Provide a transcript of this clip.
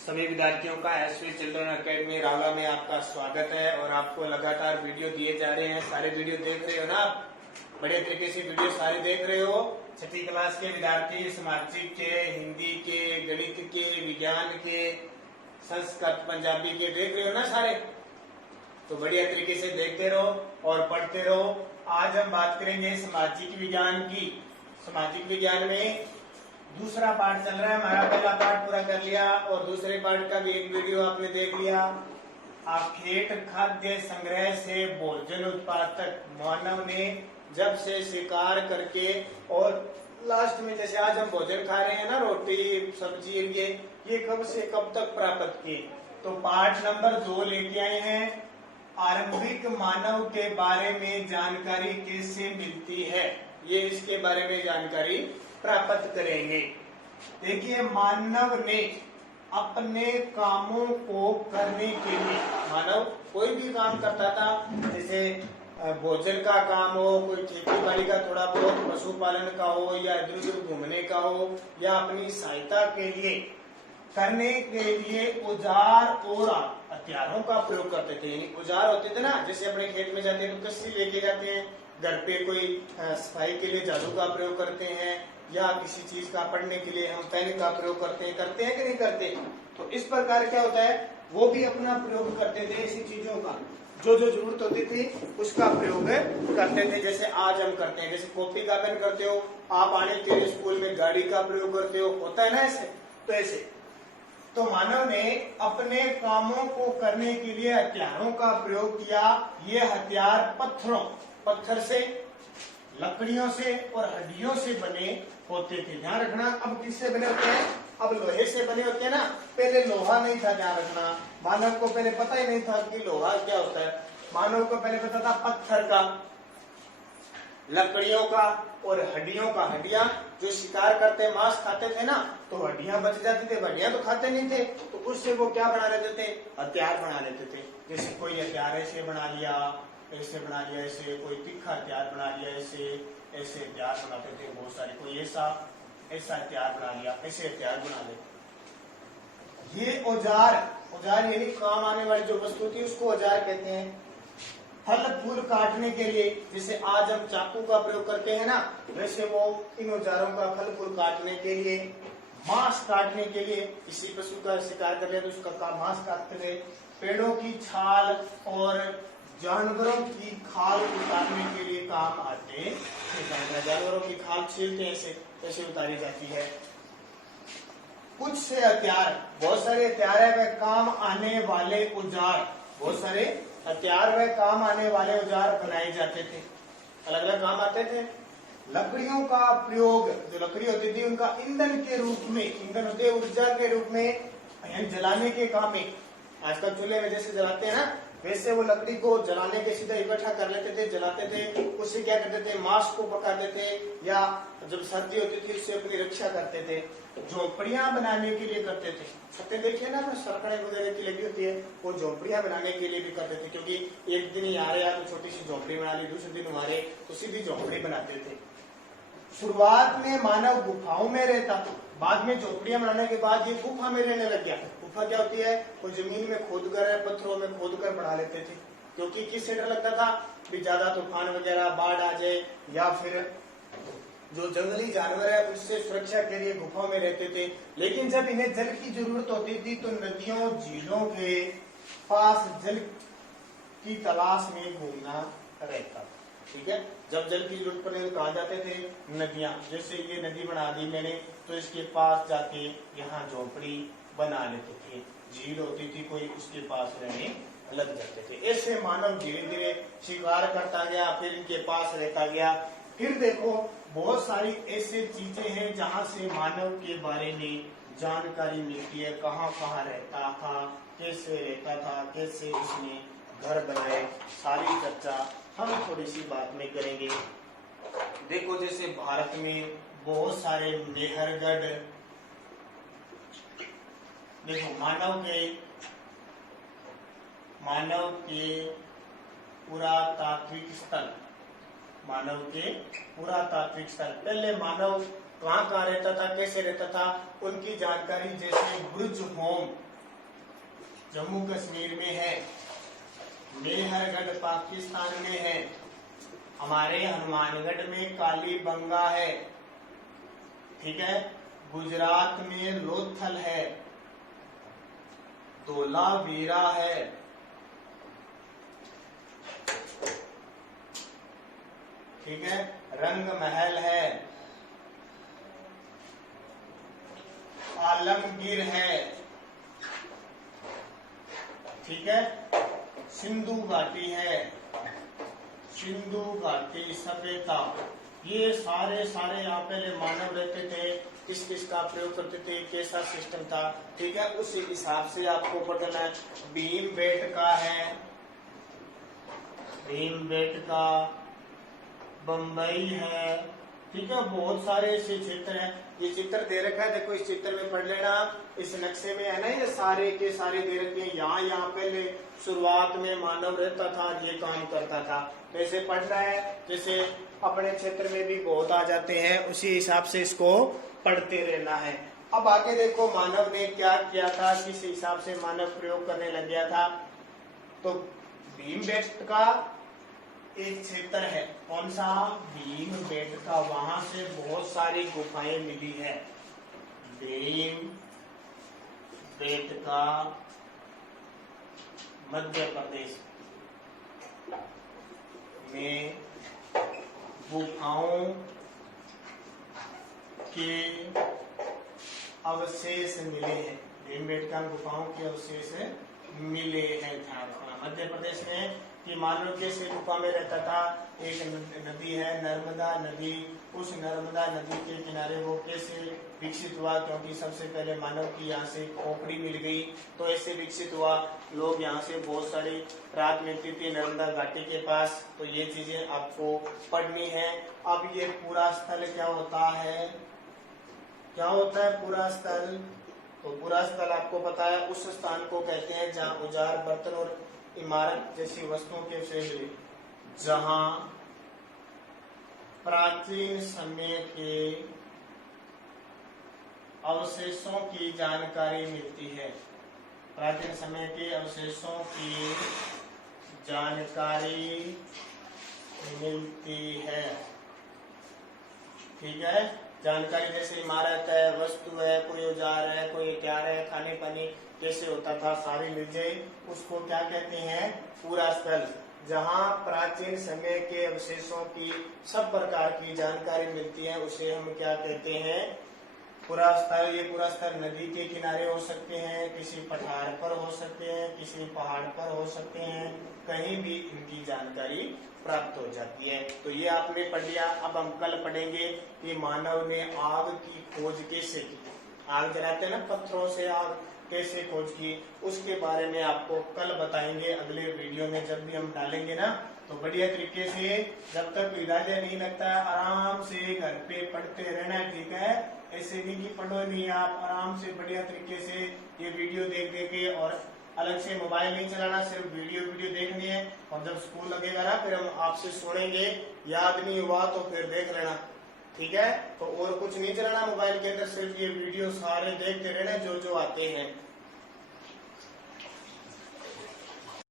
सभी विद्यार्थियों का एसवी चिल्ड्रन अकेडमी रावला में आपका स्वागत है। और आपको लगातार वीडियो दिए जा रहे हैं। सारे वीडियो देख रहे हो ना आप? बढ़िया तरीके से वीडियो सारे देख रहे हो। छठी क्लास के विद्यार्थी सामाजिक के, हिंदी के, गणित के, विज्ञान के, संस्कृत, पंजाबी के देख रहे हो ना सारे? तो बढ़िया तरीके से देखते रहो और पढ़ते रहो। आज हम बात करेंगे सामाजिक विज्ञान की। सामाजिक विज्ञान में दूसरा पार्ट चल रहा है। हमारा पहला पार्ट पूरा कर लिया और दूसरे पार्ट का भी एक वीडियो आपने देख लिया। आखेट खाद्य संग्रह से भोजन उत्पादक मानव ने जब से शिकार करके और लास्ट में जैसे आज हम भोजन खा रहे हैं ना, रोटी सब्जी, ये कब से कब तक प्राप्त किए। तो पार्ट नंबर 2 लेके आए हैं। आरंभिक मानव के बारे में जानकारी कैसे मिलती है, ये इसके बारे में जानकारी प्राप्त करेंगे। देखिए, मानव ने अपने कामों को करने के लिए, मानव कोई भी काम करता था, जैसे भोजन का काम हो, कोई खेती बाड़ी का थोड़ा बहुत, पशुपालन का हो, या इधर उधर घूमने का हो, या अपनी सहायता के लिए करने के लिए औजार और हथियारों का प्रयोग करते थे। यानी औजार होते थे ना, जैसे अपने खेत में जाते हैं तो कस्सी लेके जाते हैं, घर पे कोई सफाई के लिए झाड़ू का प्रयोग करते हैं, या किसी चीज का पढ़ने के लिए हम पेन का प्रयोग करते हैं कि नहीं करते? तो इस प्रकार क्या होता है, वो भी अपना प्रयोग करते थे। ऐसी चीजों का जो जो जरूरत होती थी उसका प्रयोग करते थे। जैसे आज हम करते हैं, जैसे कॉपी का पेन करते हो आप, आने के लिए स्कूल में गाड़ी का प्रयोग करते हो, होता है ना ऐसे। तो ऐसे तो मानव ने अपने कामों को करने के लिए हथियारों का प्रयोग किया। ये हथियार पत्थर से, लकड़ियों से और हड्डियों से बने होते थे। ध्यान रखना, अब किससे बने होते हैं? अब लोहे से बने होते हैं ना। पहले लोहा नहीं था, ध्यान रखना। मानव को पहले पता ही नहीं था कि लोहा क्या होता है। मानव को पहले पता था पत्थर का, लकड़ियों का और हड्डियों का। हड्डियां जो शिकार करते मांस खाते थे ना, तो हड्डियां बच जाती थी। हड्डियां तो खाते नहीं थे, तो उससे वो क्या बना लेते थे? हथियार बना लेते थे। जैसे कोई हथियार ऐसे बना लिया, ऐसे बना लिया, ऐसे कोई तीखा हथियार बना लिया, ऐसे हथियार बनाते थे बहुत सारे। कोई ऐसा हथियार बना लिया, ऐसे हथियार बना ले। ये औजार यानी काम आने वाली जो वस्तु थी उसको औजार कहते हैं। फल फूल काटने के लिए, जैसे आज हम चाकू का प्रयोग करते हैं ना, वैसे वो इन औजारों का फल फूल काटने के लिए, मांस काटने के लिए, किसी पशु का शिकार कर लिया तो उसका मांस काटते थे। पेड़ों की छाल और जानवरों की खाल उतारने के लिए काम आते हैं। जानवरों की खाल छीलते हैं, ऐसे उतारी जाती है। कुछ से हथियार, बहुत सारे हथियार है वह काम आने वाले औजार, बहुत सारे हथियार वह काम आने वाले औजार बनाए जाते थे। अलग अलग काम आते थे। लकड़ियों का प्रयोग, जो लकड़ी होती थी उनका ईंधन के रूप में, ईंधन होते हैं ऊर्जा के रूप में, जलाने के काम में। आजकल चूल्हे में जैसे जलाते हैं ना, वैसे वो लकड़ी को जलाने के सीधा इकट्ठा कर लेते थे, जलाते थे। उससे क्या करते थे? मांस को पकाते थे, या जब सर्दी होती थी उससे अपनी रक्षा करते थे। झोपड़ियां बनाने के लिए करते थे। छतें देखिए ना, सरकड़े वगैरह की लगी होती है, वो झोपड़ियां बनाने के लिए भी करते थे। क्योंकि एक दिन ही आ रहे तो छोटी सी झोपड़ी बना ली, दूसरे दिन आ रहे तो सीधी झोपड़ी बनाते थे। शुरुआत में मानव गुफाओं में रहता, बाद में झोपड़ियां बनाने के बाद ये गुफा में रहने लग गया। गुफा क्या होती है? वो जमीन में खोद कर, पत्थरों में खोद कर बना लेते थे। क्योंकि किससे डर लगता था भी ज्यादा तूफान वगैरह, बाढ़ आ जाए, या फिर जो जंगली जानवर है उससे सुरक्षा के लिए गुफाओं में रहते थे। लेकिन जब इन्हें जल की जरूरत होती थी तो नदियों झीलों के पास जल की तलाश में घूमना रहता। ठीक है, जब जल की जरूरत पड़ने कहा जाते थे नदियां, जैसे ये नदी बना दी मैंने, तो इसके पास जाके यहाँ झोपड़ी बना लेते थे। झील होती थी कोई, उसके पास रहने लग जाते थे। ऐसे मानव धीरे धीरे शिकार करता गया, फिर इनके पास रहता गया। फिर देखो, बहुत सारी ऐसी चीजें हैं जहाँ से मानव के बारे में जानकारी मिलती है। कहाँ कहाँ रहता था, कैसे रहता था, कैसे उसने घर बनाए, सारी चर्चा हम थोड़ी सी बात में करेंगे। देखो, जैसे भारत में बहुत सारे मेहरगढ़, देखो मानव के पुरातात्विक स्थल, पहले मानव कहाँ रहता था, कैसे रहता था, उनकी जानकारी जैसे ब्रुज होम, जम्मू कश्मीर में है। मेहरगढ़ पाकिस्तान में है। हमारे हनुमानगढ़ में कालीबंगा है। ठीक है। गुजरात में लोथल है। धोलावीरा है। ठीक है। रंग महल है। आलमगीर है। ठीक है। सिंधु घाटी है। सिंधु घाटी सभ्यता, ये सारे यहाँ पहले मानव रहते थे, किस किस का प्रयोग करते थे, कैसा सिस्टम था। ठीक है। उस हिसाब से आपको पढ़ना है। भीमबेटका है। भीमबेटका, बम्बई है। ठीक है। बहुत सारे ऐसे क्षेत्र हैं। ये चित्र दे रखा है, देखो इस चित्र में पढ़ लेना। इस नक्शे में है ना, ये सारे के सारे दे रखे हैं। यहाँ पहले शुरुआत में मानव रहता था, ये काम करता था। कैसे पढ़ रहा है, जैसे अपने क्षेत्र में भी बहुत आ जाते हैं, उसी हिसाब से इसको पढ़ते रहना है। अब आगे देखो मानव ने क्या किया था, किस हिसाब से मानव प्रयोग करने लग गया था। तो भीमबेटका एक क्षेत्र है। कौन सा? भीमबेटका। वहां से बहुत सारी गुफाएं मिली है। भीमबेटका मध्य प्रदेश में गुफाओं के अवशेष मिले हैं। भीमबेटका गुफाओं के अवशेष मिले हैं झारखंड मध्य प्रदेश में। कि मानव कैसे गुफा में रहता था। एक नदी है नर्मदा नदी, उस नर्मदा नदी के किनारे वो कैसे विकसित हुआ, क्योंकि सबसे पहले मानव की यहाँ से खोपड़ी मिल गई, तो ऐसे विकसित हुआ। लोग यहाँ से बहुत सारी रात मिलती थी नर्मदा घाटी के पास। तो ये चीजें आपको पढ़नी है। अब ये पूरा स्थल क्या होता है, क्या होता है पूरा स्थल? तो पूरा स्थल आपको पता है, उस स्थान को कहते हैं जहाँ औजार, बर्तन और इमारत जैसी वस्तुओं के अवशेष मिले, जहां प्राचीन समय के अवशेषों की जानकारी मिलती है। प्राचीन समय के अवशेषों की जानकारी मिलती है। ठीक है। जानकारी जैसे इमारत है, वस्तु है, कोई औजार है, कोई हथियार है, खाने पानी कैसे होता था, सारी मिल जाए। उसको क्या कहते हैं? पूरा स्थल। जहाँ प्राचीन समय के अवशेषों की सब प्रकार की जानकारी मिलती है, उसे हम क्या कहते हैं? पूरा स्थल। ये पूरा स्थल नदी के किनारे हो सकते हैं, किसी पठार पर हो सकते हैं, किसी पहाड़ पर हो सकते हैं, कहीं भी इनकी जानकारी प्राप्त हो जाती है। तो ये आपने पढ़ लिया। अब हम कल पढ़ेंगे कि मानव ने आग की खोज कैसे की। आग जलाते हैं ना, पत्थरों से आग कैसे खोज की, उसके बारे में आपको कल बताएंगे अगले वीडियो में। जब भी हम डालेंगे ना, तो बढ़िया तरीके से, जब तक विद्यालय नहीं लगता है, आराम से घर पे पढ़ते रहना। ठीक है। ऐसे नहीं कि पढ़ो नहीं, आप आराम से बढ़िया तरीके से ये वीडियो देख के, और अलग से मोबाइल नहीं चलाना, सिर्फ वीडियो देखनी है। और जब स्कूल लगेगा ना, फिर हम आपसे सुनेंगे, याद नहीं हुआ तो फिर देख लेना। ठीक है। तो और कुछ नहीं चलाना मोबाइल के अंदर, सिर्फ ये वीडियो सारे देखते रहना जो आते हैं।